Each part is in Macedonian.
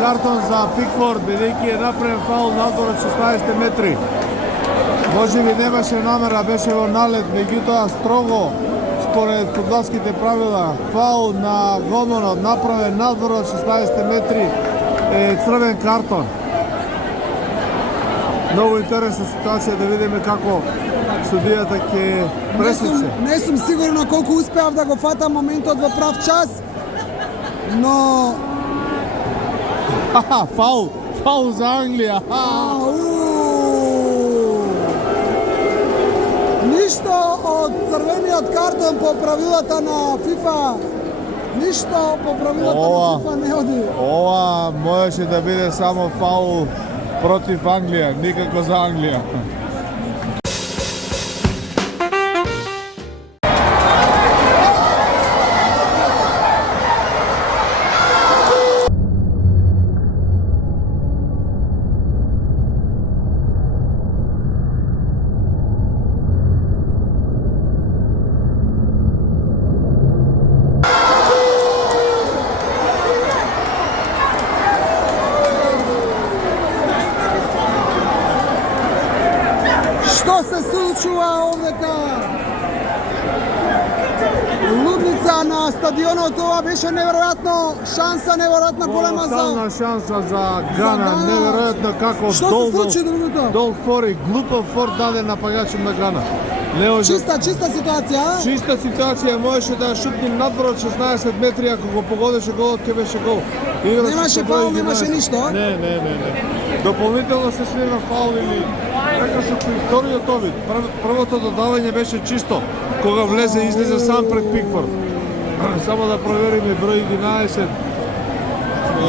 картон за Пикфорд, бидејќи е направен фаул надвор од 16 метри. Може би немаше намера, беше во налет, меѓутоа строго според фудбалските правила, фаул на голманот направен надвор од 16 метри е црвен картон. Многу интересна ситуација, да видиме како судијата ќе пресече. Не сум сигурна колку успеав да го фатам моментот во прав час, но фаул за Англија. Ништо од црвениот картон по правилата на ФИФА, ништо по правилата на ФИФА не оди. Ова можеше да биде само фаул против Англија, никако за Англија. Што се случува овдека? Лудница на стадионот, ова беше неверојатно, шанса неверојатно голема за... Тотална шанса за Гана, неверојатно како Што се случи другото? Дол фори, глупав фор даде напагачот на Гана. Чиста ситуација, а? Чиста ситуација, можеше да шутне надвор од 16 метри, ако го погодеше голот, ќе беше гол. Немаше фаул, немаше ништо? Не. Дополнително се свира фаул или прекршок при вториот обид. Првото додавање беше чисто, кога влезе и излезе сам пред Пикфорд. Само да провериме број 11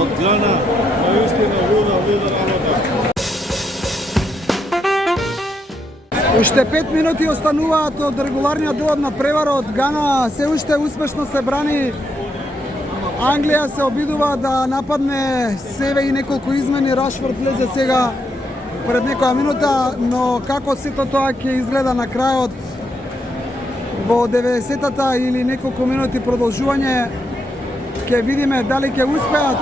од Гана, наистина луда работа. Уште 5 минути остануваат од регуларниот дел на преварот. Гана се уште успешно се брани. Англија се обидува да нападне себе и неколку измени. Рашфорд влезе сега пред некоја минута, но како сето тоа ќе изгледа на крајот во 90-та или неколку минути продолжување, ќе видиме дали ќе успеат.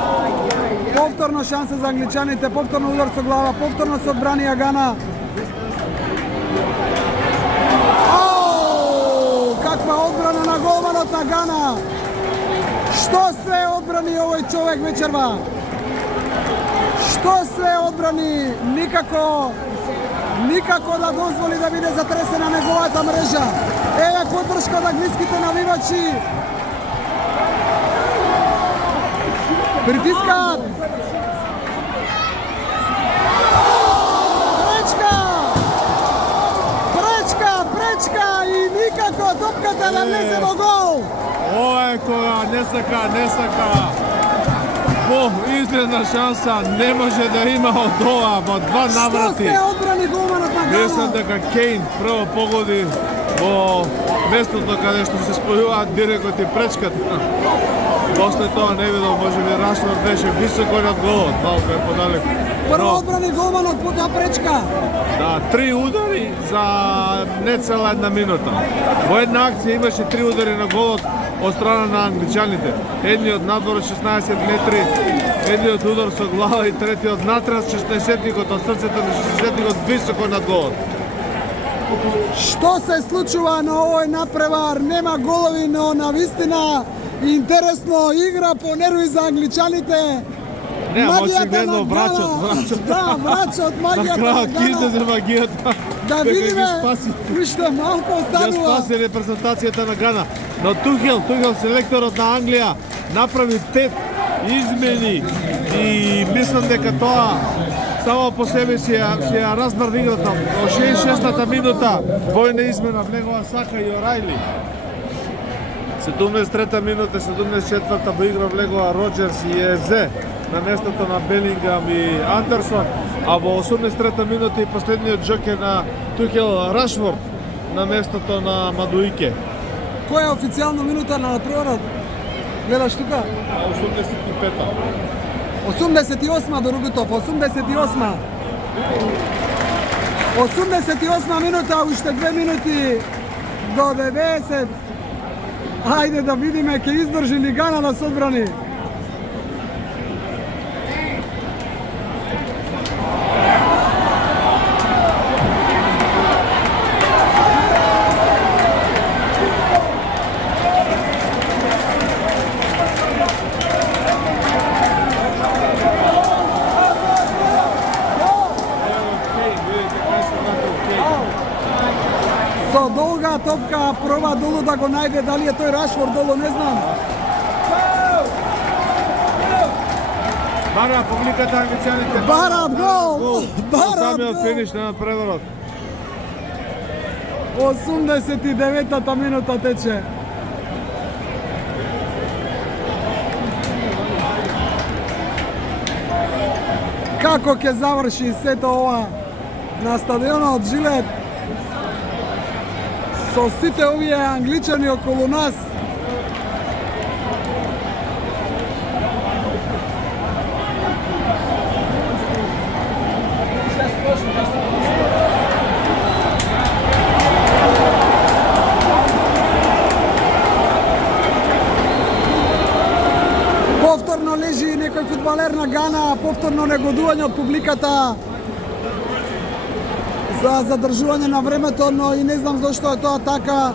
Повторно шанса за англичаните, повторно удар со глава, повторно се одбрани Гана. Каква одбрана на голманот на Гана! Што се одбрани овој човек вечерва? Што се одбрани? Никако да дозволи да биде затресена неговата мрежа. Еве поддршка од англиските навивачи. Притискаат. Пречка и никако топката да влезе во гол. Ова е кога не сака. Во изгледна шанса не може да има од ова во два наврати. Што се одбрани голманот на Гана? Мислам дека Кейн прво погоди во местото каде што се спојуваат директот и пречката. После тоа не видов, може би Рашфорд беше високо над голот, малку е подалеку. Прво одбрани голманот, потоа пречка. Да, 3 удари за не цела една минута. Во една акција имаше 3 удари на голот од страна на англичаните. Едниот надвор од 16 метри, едниот удар со глава и третиот натрас 16-тикот од срцето на 16-тикот високо над голот. Што се случува на овој напревар? Нема голови, но навистина интересно игра по нерви за англичаните. Очигледно врачот. Да, врачот, магијата на на Гана. Излезе магијата. Да видиме, уште малку останува. Ја спаси репрезентацијата на Гана. Но Тухел, селекторот на Англија, направи 5 измени и мислам дека тоа само по себе си ја разбрани играта. Во 66-та минута војна измена влегува Сака и Орайли. 73-та минута, 74-та во игра влегува Роџерс и Езе на местото на Белингам и Андерсон, а во 83-та минута и последниот джокер на Тухел Рашфорд на местото на Мадуике. Која е официјална минута на преварот? Гледаш тука? 85-та. 88-ма до Ругутов, 88-ма. 88 минута, уште 2 минути до 90. Ајде да видиме ќе издржи ли Гана да се одбрани. топка, проба долу да го најде, дали е тој Рашфорд долу, не знам. Бара публиката англичаните. Барат гол! Барат Самиот гол! финиш на преворот. 89-та минута тече. Како ќе заврши сето ова на стадионот Жилет со сите овие англичани околу нас? Повторно лежи некој фудбалер на Гана, повторно негодување од публиката за задржување на времето, но и не знам зашто е тоа така.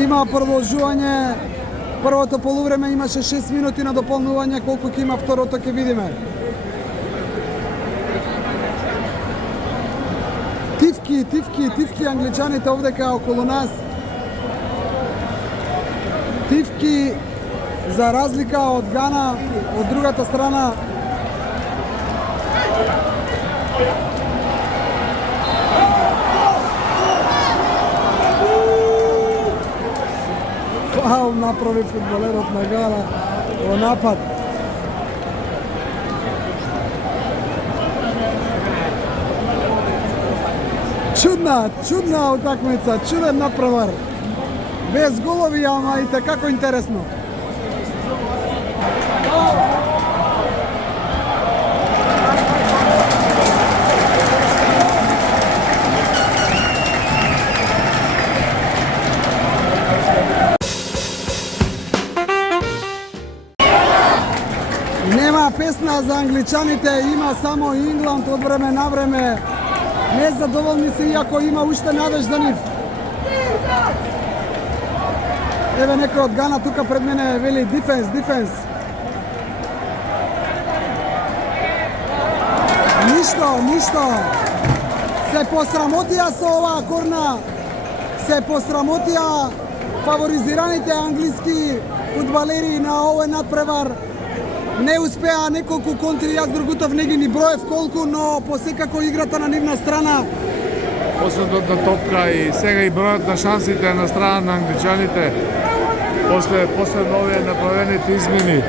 Има продолжување. Првото полувреме имаше 6 минути на дополнување, колку ќе има второто ќе видиме. Тивки англичаните овдека околу нас. Тивки за разлика од Гана, од другата страна. Фаул направи фудбалерот на Гана во напад. Чудна утакмица, чуден направар. Без голови, ама и како интересно. Нема песна за англичаните, има само Ингланд од време на време. Незадоволни се, иако има уште надеж за нив. Еве некој од Гана тука пред мене вели дефенс. Ништо. Се посрамотија со оваа корна. Се посрамотија фаворизираните англиски фудбалери на овој надпревар. Не успеа неколку контри, јас другутов не ги ни броев колку, но посекако играта на нивна страна. Последната топка и сега и бројот на шансите на страна на англичаните после овие направените измени.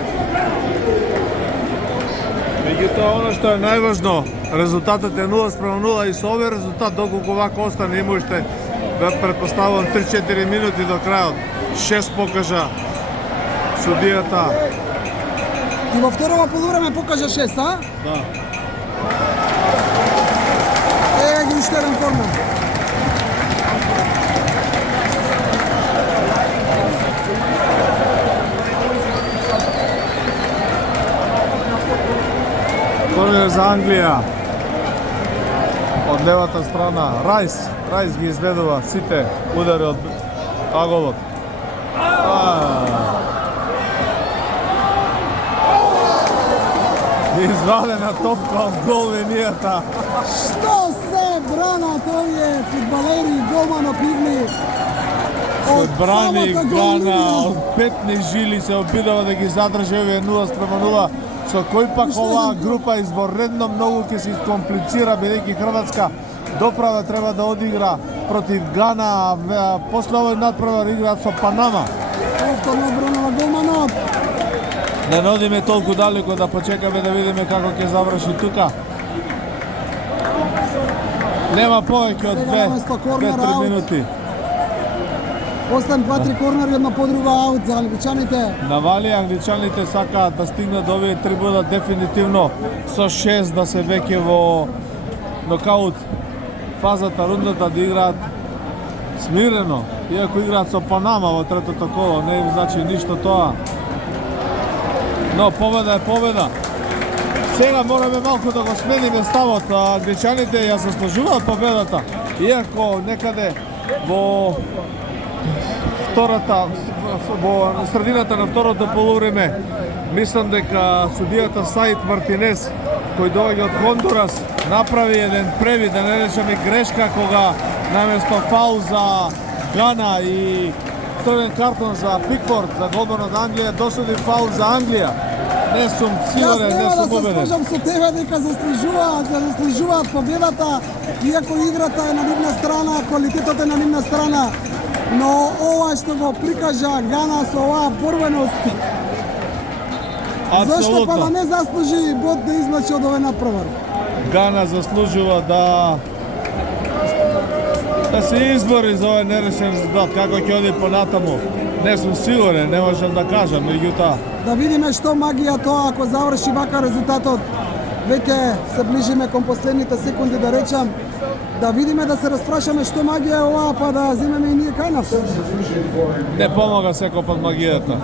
Меѓутоа, оно што е најважно, резултатот е 0:0 и со овој резултат, доколку вака остане, има уште, да претпоставувам, 3-4 минути до крајот. 6 покажа судијата. И во второто полувреме покажа 6, а? Да. Еве ги уште еден корнер. Корнер за Англија. Од левата страна. Рајс ги изведува сите удари од аголот. Извадена топка од гол линијата. Што се бранат овие фудбалери, голмано пивни? Се брани Гана, од петни жили се обидува да ги задржи овие 0:0, со кој пак оваа група изворедно многу ќе се искомплицира, бидејќи Хрватска доправа треба да одигра против Гана, а после овој надпревар играат со Панама. Повторно бранува голманот. Да не одиме толку далеко, да почекаме да видиме како ќе заврши тука. Нема повеќе од 2-3 минути. После 2-3 корнери, една подрува аут за англичаните. Навали англичаните сакаат да стигнат до овие 3 бода дефинитивно со 6 да се веќе во нокаут фазата, рундата, да играат смирено. Иако играат со Панама во третото коло, не им значи ништо тоа. Но победа е победа. Сега мораме малку да го смениме ставот. Англичаните ја заслужуваат победата. Иако некаде во средината на второто полувреме мислам дека судијата Саид Мартинес, кој доаѓа од Хондурас, направи еден превид, да не речеме грешка, кога наместо фаул за Гана и црвен картон за Пикфорд, за голман од Англија, досуди фаул за Англија. Не сум сигурен, не Јас сум нема да се убеден. сложам со тебе дека заслужуваат победата, иако играта е на нивна страна, квалитетот е на нивна страна. Но ова што го прикажа Гана со оваа борбеност, зашто па да Апсолутно. не заслужи бот да излачи од овој надпревар? Гана заслужува да се избори за овој нерешен резултат. Како ќе оди понатаму, не сум сигурен, не можам да кажам, меѓутоа Да видиме што магија тоа ако заврши вака резултатот. Веќе се ближиме кон последните секунди да речам. Да видиме, да се распрашаме што магија е оваа, па да земеме и ние кај нас. не помага секој пат магијата.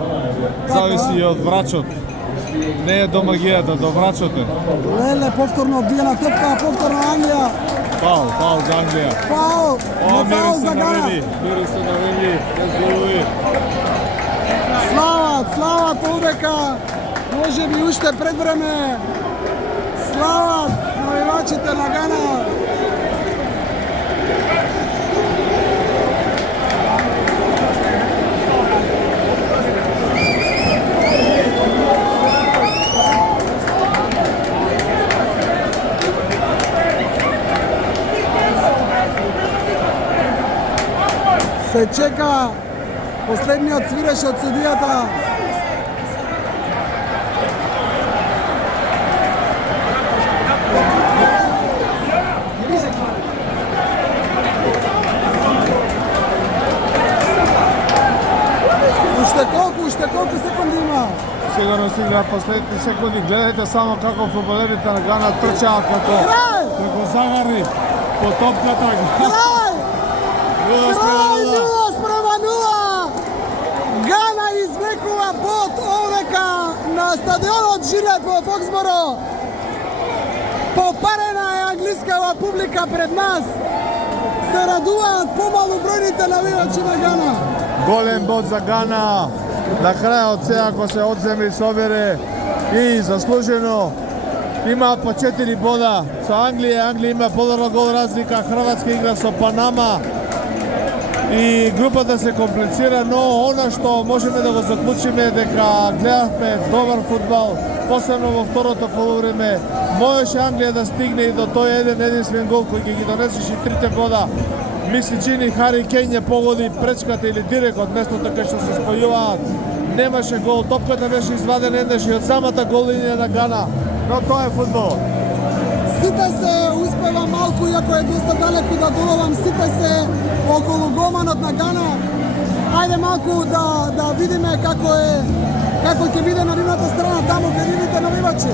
Зависи и од врачот. Не е до магијата, до врачот е. Леле, повторно одбиена топка, повторно Англија. Фаул за Англија. Фаул, О, не фаул за Гана. Мири се на Вили, без голови. Слават овдека, може би уште пред време. Слават навивачите на Гана. Се чека последниот свиреш од судијата. Уште колку секунди има? Сигурно се игра последните секунди. Гледайте само како фудбалерите на Гана трчаат како загари по топката. Крај! Нула Крај, спрема 0:0! Гана извлекува бот овдека на стадионот Жилет во Фоксборо. Попарена е англискава публика пред нас. Се радуваат помалу бројните навивачи на Гана. Голем бот за Гана. На крајот сега ако се одземе и собере и заслужено имаат по 4 бода со Англија. Англија има подобра гол разлика, Хрватска игра со Панама и групата се комплицира, но она што можеме да го заклучиме е дека гледавме добар фудбал, посебно во второто полувреме. Можеше Англија да стигне и до тој единствен гол кој ќе ги донесеше и 3 бода. Ми се чини Хари Кейн ја погоди пречката или директот местото кај што се спојуваат. Немаше гол, топката беше извадена еднаш и од самата гол линија на Гана, но тоа е фудбал. Сите се успева малку, иако е доста далеку да доловам, сите се околу голманот на Гана. Ајде малку да видиме како ќе биде на нивната страна, таму кај нивните навивачи.